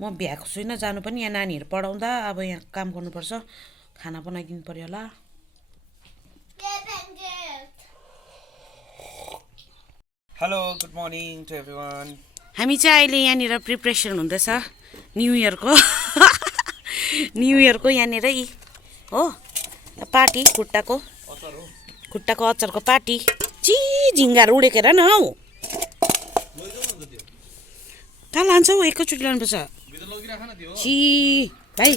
म भ्याएको छुइनँ जानु पनि यहाँ नानीहरू पढाउँदा अब यहाँ काम गर्नुपर्छ खाना बनाइदिनु पर्यो होला hello good morning to everyone हामी चाहिँ अहिले यहाँनिर प्रिपरेसन हुँदैछ न्यु इयरको न्यु इयरको यहाँनिर हो पार्टी खुट्टाको अचारको पार्टी झिङ्गाहरू उडेको हेर न हौ कहाँ लान्छौ एकैचोटि लानुपर्छ भाइ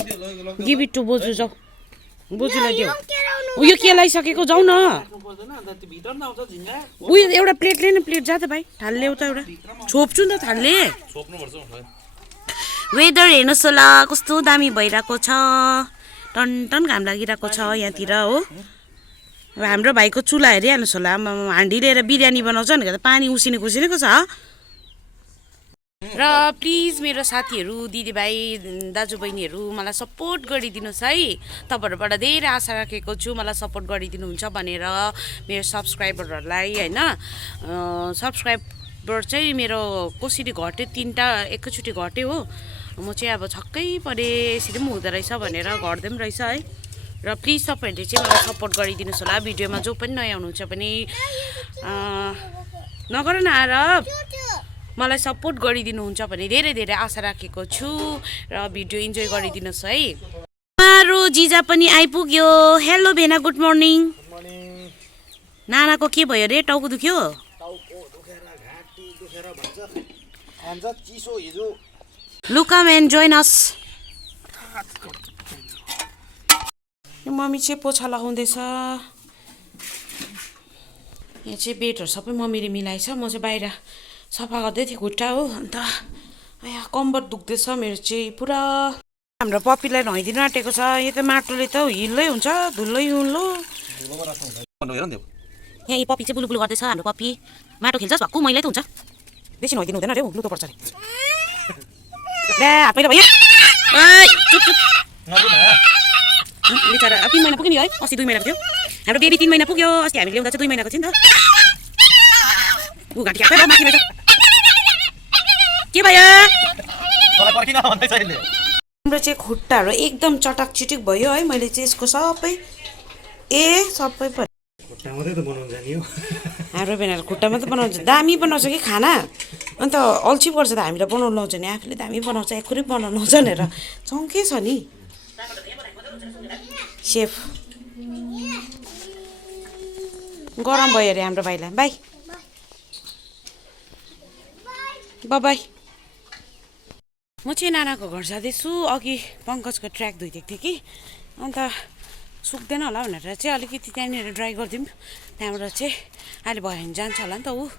गिभ इट टु बोजू जाऊ बोजूलाई दिऊ उयो के लगाइसकेको जाऊ न उयो एउटा प्लेटले न प्लेट जा त भाइ थाल्ले उता एउटा छोप्छु नि त थाल्ले वेदर हेर्नुहोस् होला कस्तो दामी भइरहेको छ टन टन घाम लागिरहेको छ यहाँतिर हो अब हाम्रो भाइको चुला हेरिहाल्नुहोस् होला हान्डी लिएर बिरयानी बनाउँछ नि त पानी उसिनेको छ र प्लिज मेरो साथीहरू दिदीभाइ दाजुबहिनीहरू मलाई सपोर्ट गरिदिनुहोस् है तपाईँहरूबाट धेरै आशा राखेको छु मलाई सपोर्ट गरिदिनुहुन्छ भनेर मेरो सब्सक्राइबरहरूलाई होइन सब्सक्राइबर चाहिँ मेरो कसरी घट्यो 3टा एकैचोटि घट्यो हो म चाहिँ अब छक्कै परे यसरी पनि हुँदो रहेछ भनेर घट्दै पनि रहेछ है र प्लिज तपाईँहरूले चाहिँ मलाई सपोर्ट गरिदिनुहोस् होला भिडियोमा जो पनि नयाँ हुनुहुन्छ भने नगर न आएर मलाई सपोर्ट गरिदिनुहुन्छ भने धेरै धेरै आशा राखेको छु र भिडियो इन्जोय गरिदिनुहोस् है मारो जिजा पनि आइपुग्यो हेलो भेना गुड मर्निङ नानाको के भयो रे टाउको दुख्यो लुकम एन्ड जोइन अस मम्मी चाहिँ पोछा लगाउँदैछ यहाँ चाहिँ बेडहरू सबै मम्मीले मिलाएछ म चाहिँ बाहिर सफा गर्दै थिएँ खुट्टा हो अन्त यहाँ कम्बर दुख्दैछ मेरो चाहिँ पुरा हाम्रो पप्पीलाई नुहाइदिनु आँटेको छ यो त माटोले त हिलै हुन्छ धुलै हुलो यहाँ यो पप्पी चाहिँ बुलुबुलु गर्दैछ हाम्रो पप्पी माटो खेल्छस् भक्कु मैलै त हुन्छ बेसी नुहाइदिनु हुँदैन रे हौ लुतो पर्छ अरे ल्या हात मैला भयो चुप चुप बिचरा अब 3 महिना पुग्यो नि है अस्ति 2 महिनाको थियो हाम्रो बेबी 3 महिना पुग्यो अस्ति हामीले ल्याउँदा चाहिँ 2 महिनाको थियो नि त ऊ घाँटी खाँदै माथि रहेछ के भयो हाम्रो चाहिँ खुट्टाहरू एकदम चटक चिटिक भयो है मैले चाहिँ यसको सबै खुट्टा मात्रै त बनाउनु जाने हो हाम्रो बेनार खुट्टा मात्रै बनाउँछ दामी बनाउँछ कि खाना अन्त अल्छी पर्छ त हामीलाई बनाउनु लाउँछ नि आफूले दामी बनाउँछ एकुरै बनाउनु लाउँछ भनेर चौकै छ नि सेफ गरम भयो अरे हाम्रो भाइलाई बाई बाई म चाहिँ नानाको घर जाँदैछु अघि पङ्कजको ट्र्याक धोइदिएको थिएँ कि अन्त सुक्दैन होला भनेर चाहिँ अलिकति त्यहाँनिर ड्राई गरिदिउँ त्यहाँबाट चाहिँ अहिले भयो भने जान्छ होला नि त ऊ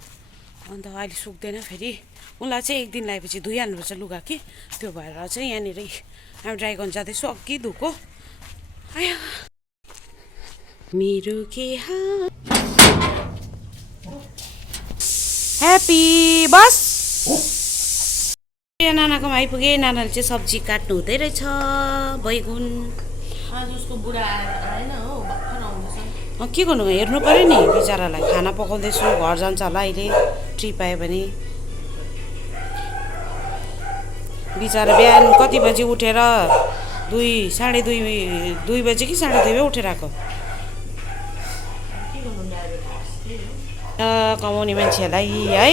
अन्त अहिले सुक्दैन फेरि उसलाई चाहिँ 1 दिन लगाएपछि धोइहाल्नुपर्छ लुगा कि त्यो भएर चाहिँ यहाँनिर हामी ड्राई गर्नु जाँदैछु अघि धोको मेरो के ह्याप्पी बस नानाकोमा आइपुगेँ नानाले चाहिँ सब्जी काट्नु हुँदै रहेछ बैगुन के गर्नु हेर्नु पऱ्यो नि बिचरालाई खाना पकाउँदैछु घर जान्छ होला अहिले ट्रिप आयो भने बिचरा बिहान कति बजी उठेर 2 बजी कि 2:30 उठेर आएको कमाउने मान्छेहरूलाई है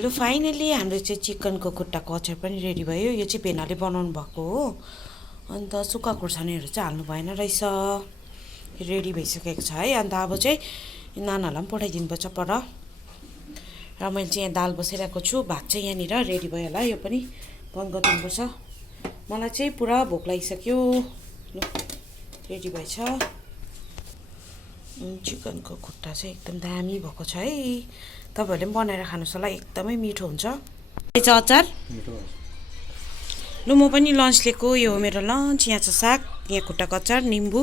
लु फाइनली हाम्रो चाहिँ चिकनको खुट्टाको अचार पनि रेडी भयो यो चाहिँ भेनाले बनाउनु भएको हो अन्त सुक्खा खुर्सानीहरू चाहिँ हाल्नु भएन रहेछ रेडी भइसकेको छ है अन्त अब चाहिँ नानालाई पनि पठाइदिनुपर्छ पर र मैले चाहिँ यहाँ दाल बसिरहेको छु भात चाहिँ यहाँनिर रेडी भयो होला यो पनि बन्द गरिदिनुपर्छ मलाई चाहिँ पुरा भोक लागिसक्यो लु रेडी भएछ चिकनको खुट्टा चाहिँ एकदम दामी भएको छ है तपाईँहरूले पनि बनाएर खानुहोस् होला एकदमै मिठो हुन्छ यो चाहिँ अचार लु म पनि लन्च लिएको यो मेरो लन्च यहाँ छ साग यहाँ खुट्टाको अचार निम्बु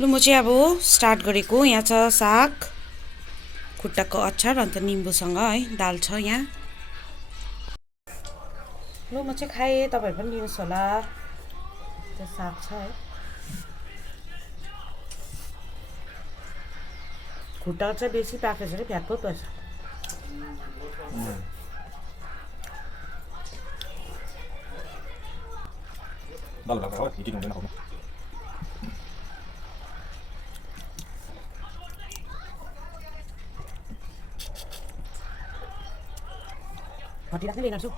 लु म चाहिँ अब स्टार्ट गरेको यहाँ छ साग खुट्टाको अचार अन्त निम्बुसँग है दाल छ यहाँ लु म चाहिँ खाएँ तपाईँहरू पनि लिनुहोस् होला त्यो साग छ है खुट्टा चाहिँ बेसी पाकेछ अरे फ्याट पो पर्छ दल भएको हो हिटिङ हुँदैन खाउनु खटी राख्ने लिएर छु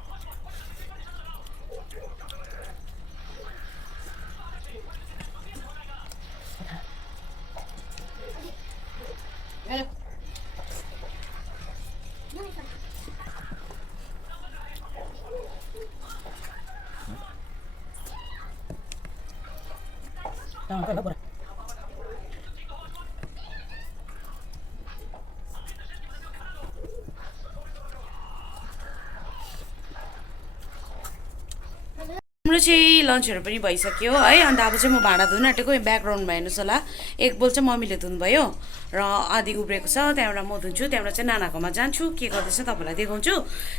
हाम्रो चाहिँ लन्चहरू पनि भइसक्यो है अन्त अब चाहिँ म भाँडा धुन आँटेको ब्याकग्राउन्डमा हेर्नुहोस् होला एक बोल चाहिँ मम्मीले धुनुभयो र आधी उब्रेको छ त्यहाँबाट म धुन्छु त्यहाँबाट चाहिँ नानाकोमा जान्छु के गर्दैछ तपाईँलाई देखाउँछु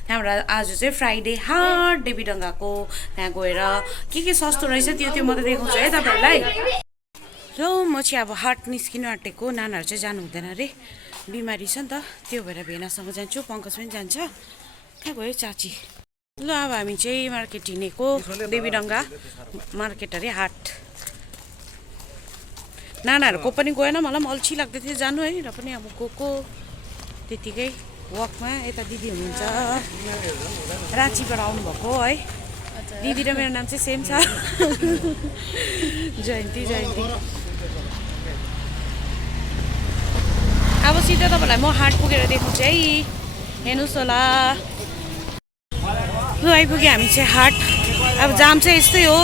त्यहाँबाट आज चाहिँ फ्राइडे हाट देवीडङ्गाको त्यहाँ गएर के सस्तो रहेछ त्यो म त देखाउँछु है तपाईँहरूलाई र म चाहिँ अब हाट निस्किनु आँटेको नानाहरू चाहिँ जानु हुँदैन अरे बिमारी छ नि त त्यो भएर भेनासँग जान्छु पङ्कज पनि जान्छ कहाँ गयो चाची ल अब हामी चाहिँ मार्केट हिँडेको देवीडङ्गा मार्केट अरे हाट नानाहरूको पनि गएन मलाई पनि अल्छी लाग्दै थियो जानु है र पनि अब गएको त्यतिकै वकमा यता दिदी हुनुहुन्छ राँचीबाट आउनुभएको है दिदी र मेरो नाम चाहिँ सेम छ जयन्ती अब सिधै तपाईँलाई म हाट पुगेर देखाउँछु है हेर्नुहोस् होला लु आइपुग्यो हामी चाहिँ हाट अब जाम चाहिँ यस्तै हो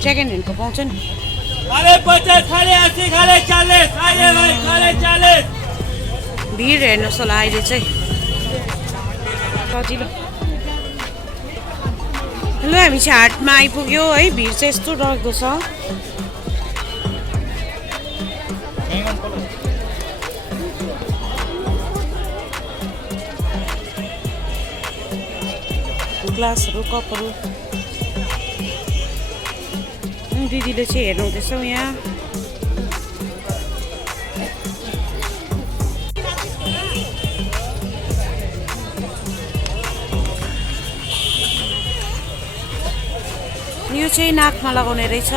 सेकेन्ड ह्यान्डको पाउँछ नि भिड हेर्नुहोस् होला अहिले चाहिँ सजिलो ल हामी चाहिँ हाटमा आइपुग्यो है भिड चाहिँ यस्तो डरदो छ ग्लासहरू कपहरू दिदीले चाहिँ हेर्नु हुँदैछ यहाँ यो चाहिँ नाकमा लगाउने रहेछ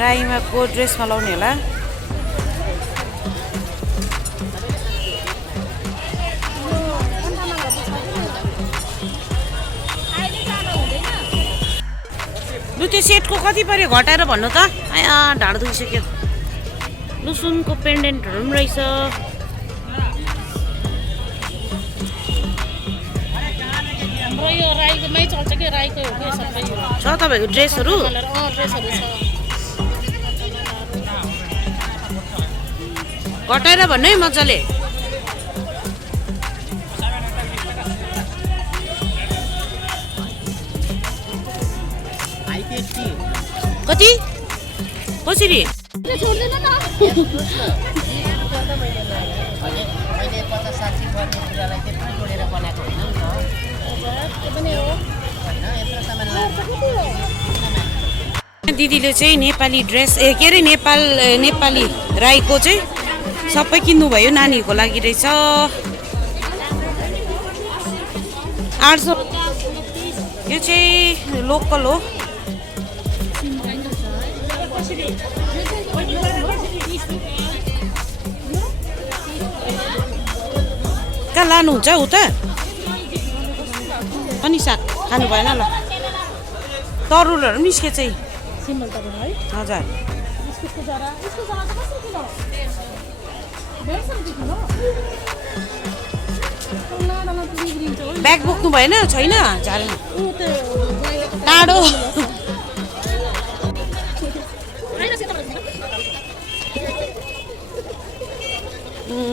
राईमाको ड्रेसमा लाउने होला लु त्यो सेटको कति पर्यो घटाएर भन्नु त आया ढाड दुखिसक्यो लु सुनको पेन्डेन्टहरू पनि रहेछ छ तपाईँको ड्रेसहरू घटाएर भन्नु है मजाले कति कसरी दिदीले चाहिँ नेपाली ड्रेस के अरे नेपाली राईको चाहिँ सबै किन्नुभयो नानीहरूको लागि रहेछ 800 यो चाहिँ लोकल हो कहाँ लानुहुन्छ उता अनि साग खानु भएन ल तरुलहरू पनि निस्के चाहिँ हजुर ब्याग बोक्नु भएन छैन झाल्नु टाढो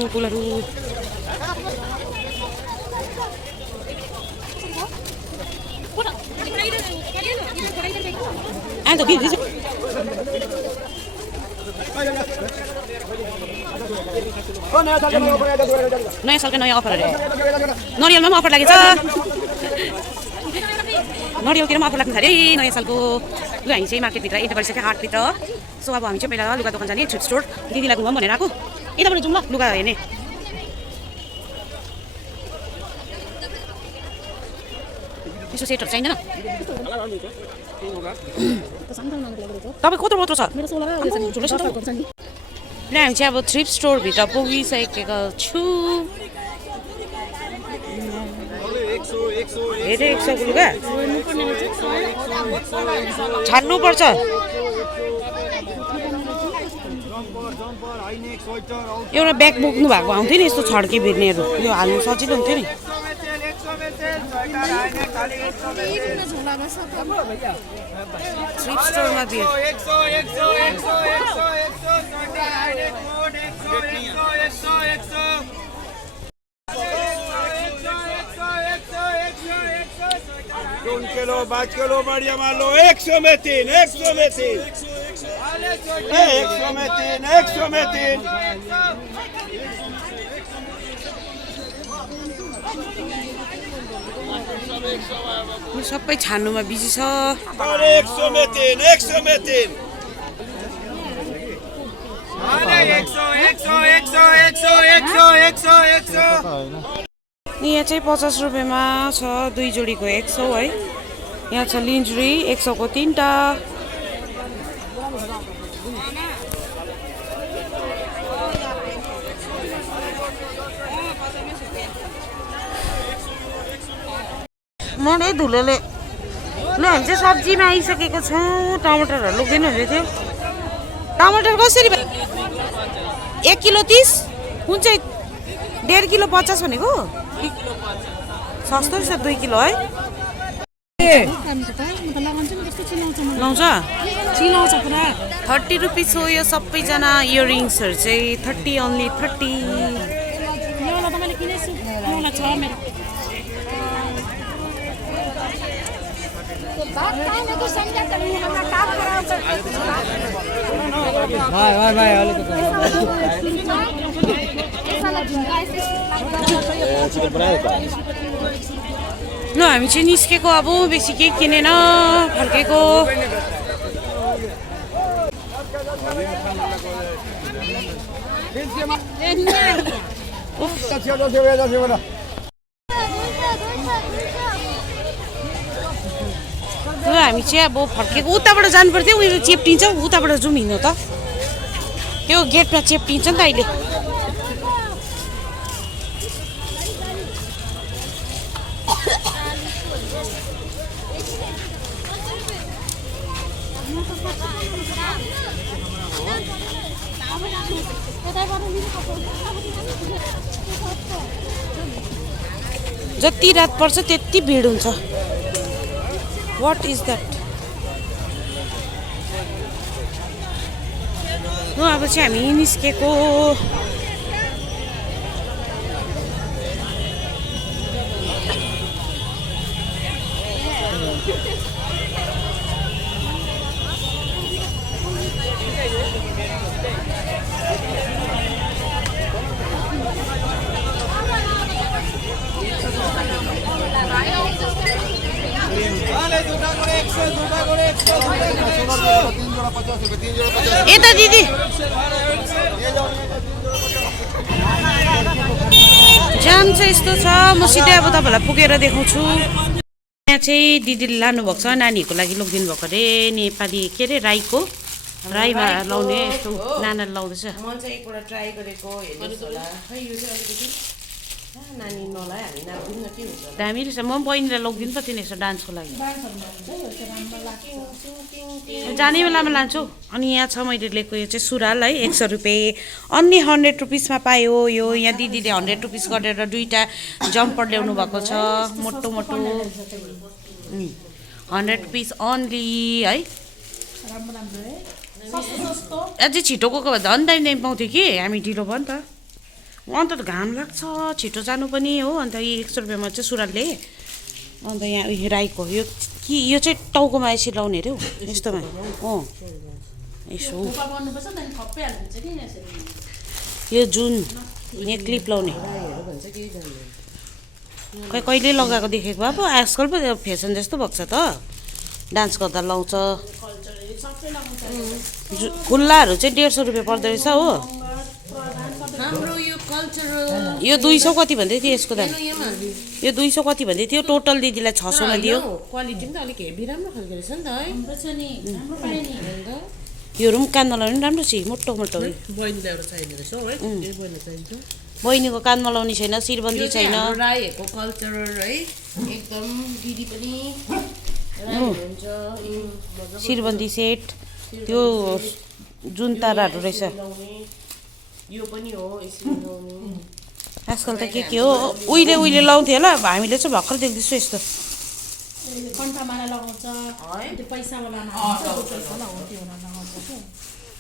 फुलहरू नयाँ सालको नयाँ अफर अरे नरियलमा पनि अफर लागेछ नरिवलतिर पनि अफर लाग्नु थाल्यो नयाँ सालको लु हामी चाहिँ मार्केटभित्र एन्टर गरिसक्यो हाटभित्र सो अब हामी चाहिँ पहिला लुगा दोकान जाने थ्रिफ्ट स्टोर दिदीलाई घुमाउँ भनेर आएको यताबाट जाउँ ल लुगा हेर्ने यसो सेटहरू चाहिँदैन तपाईँ कत्रो मात्र छ ल हामी चाहिँ अब थ्रिफ्ट स्टोरभित्र पुगिसकेको छु हेरे 100 को लुगा छान्नुपर्छ एउटा ब्याग बोक्नु भएको आउँथ्यो नि यस्तो छड्के भिर्नेहरू यो हाल्नु सजिलो हुन्थ्यो नि थ्रिफ्ट स्टोरमा भिड किलो 5 किलो बढ़िया मान लो 100 में 3 100 में 3 100 में 3 100 में 3 यो सबै छान्नुमा बिजी छ 100 में 3 100 में 3 यहाँ चाहिँ 50 रुपियाँमा छ 2 जोडीको 100 है यहाँ छ लिन्जरी 100 को 3टा मलाई धुलोले ल हामी चाहिँ सब्जीमा आइसकेको छौँ टमाटरहरू लुक्दैन हुँदै थियो टमाटर कसरी 1 किलो 30 कुन चाहिँ 1.5 किलो 50 भनेको सस्तो रहेछ 2 किलो है लाउँछ 30 रुपिस हो यो सबैजना इयरिङ्सहरू चाहिँ 30 ओन्ली 30 ल हामी चाहिँ निस्केको अब बेसी केही किनेन फर्केको ल हामी चाहिँ अब फर्केको उताबाट जानु पर्थ्यो उयो चेप्टिन्छ उताबाट जाउँ हिँड्नु त त्यो गेटमा चेप्टिन्छ नि त अहिले जति रात पर्छ त्यति भिड हुन्छ What is that? No, अब चाहिँ हामी निस्केको यता दिदी जाम चाहिँ यस्तो छ म सिधै अब तपाईँलाई पुगेर देखाउँछु यहाँ चाहिँ दिदीले लानुभएको छ नानीहरूको लागि लगिदिनु भएको अरे नेपाली के अरे राईमा लाउने यस्तो नानाले लाउँदैछ म चाहिँ एकपल्ट ट्राई गरेको हेर्नुहोस् होला खै यो चाहिँ अलिकति नानी नलाए हामी नाच्दिउँ न के हुन्छ दामी रहेछ म पनि बहिनीलाई लगिदिनु त तिनीहरू डान्सको लागि जाने बेलामा लान्छु अनि यहाँ छ मैले लिएको यो चाहिँ सुरुवाल है 100 रुपियाँ अन्य 100 रुपिसमा पायो यो यहाँ दिदीले 100 रुपिस गरेर 2टा जम्पर ल्याउनु भएको छ मोटो मोटो 100 रुपिस अन्ली है अझै छिटो गएको भए झन् दामी दामी पाउँथ्यो कि हामी ढिलो भयो नि त अन्त त घाम लाग्छ छिटो जानु पनि हो अन्त यो 100 रुपियाँमा चाहिँ सुरुवालले अन्त यहाँ उयो राईको यो कि यो चाहिँ टाउकोमा यसरी लाउने अरे हौ यस्तोमा यसो यो जुन यहाँ क्लिप लाउने खै कहिले लगाएको देखेको भए पो आजकल पो फेसन जस्तो भएको छ त डान्स गर्दा लाउँछ खुल्लाहरू चाहिँ 150 रुपियाँ पर्दो रहेछ हो हाम्रो यो कल्चरल यो 200 कति भन्दै थियो यसको दाम यो 200 कति भन्दै थियो टोटल दिदीलाई 600 मा दियो क्वालिटी पनि त अलिक हेभी राम्रो खालको रहेछ नि त है राम्रो छ नि राम्रो पायो नि योहरू पनि कानमा लाउने पनि राम्रो छ मोटो मोटो बहिनीलाई एउटा चाहिने रहेछ है यो बहिनी चाहिन्छ बहिनीको कानमा लाउने छैन शिरबन्दी छैन राईहरूको कल्चरल है एकदम दिदी पनि राई हुन्छ शिरबन्दी सेट त्यो जुन ताराहरू रहेछ यो पनि हो यसरी लाउने आजकल त के हो उहिले लाउँथ्यो होला हामीले चाहिँ भर्खर देख्दैछु यस्तो कन्ठामाला लगाउँछ त्यो पैसावाला लगाउँछ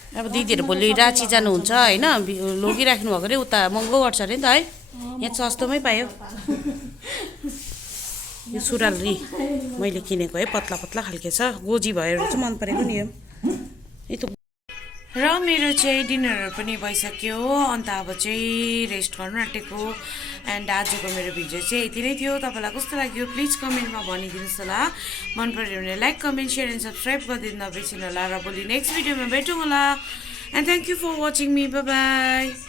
अब दिदीहरू भोलि राँची जानुहुन्छ होइन लगिराख्नु भएको अरे उता महँगो गर्छ अरे नि त है यहाँ सस्तोमै पायो यो सुराली मैले किनेको है पत्ला पत्ला खालके छ गोजी भएर चाहिँ मन परेको नि यो र मेरो चाहिँ डिनरहरू पनि भइसक्यो अन्त अब चाहिँ रेस्ट गर्नु आँटेको एन्ड आजको मेरो भिडियो चाहिँ यति नै थियो तपाईँलाई कस्तो लाग्यो प्लिज कमेन्टमा भनिदिनुहोस् होला मन पऱ्यो भने like comment share and subscribe गरिदिनु नबिर्सिनु होला र भोलि नेक्स्ट भिडियोमा भेटौँ होला and thank you for watching me bye by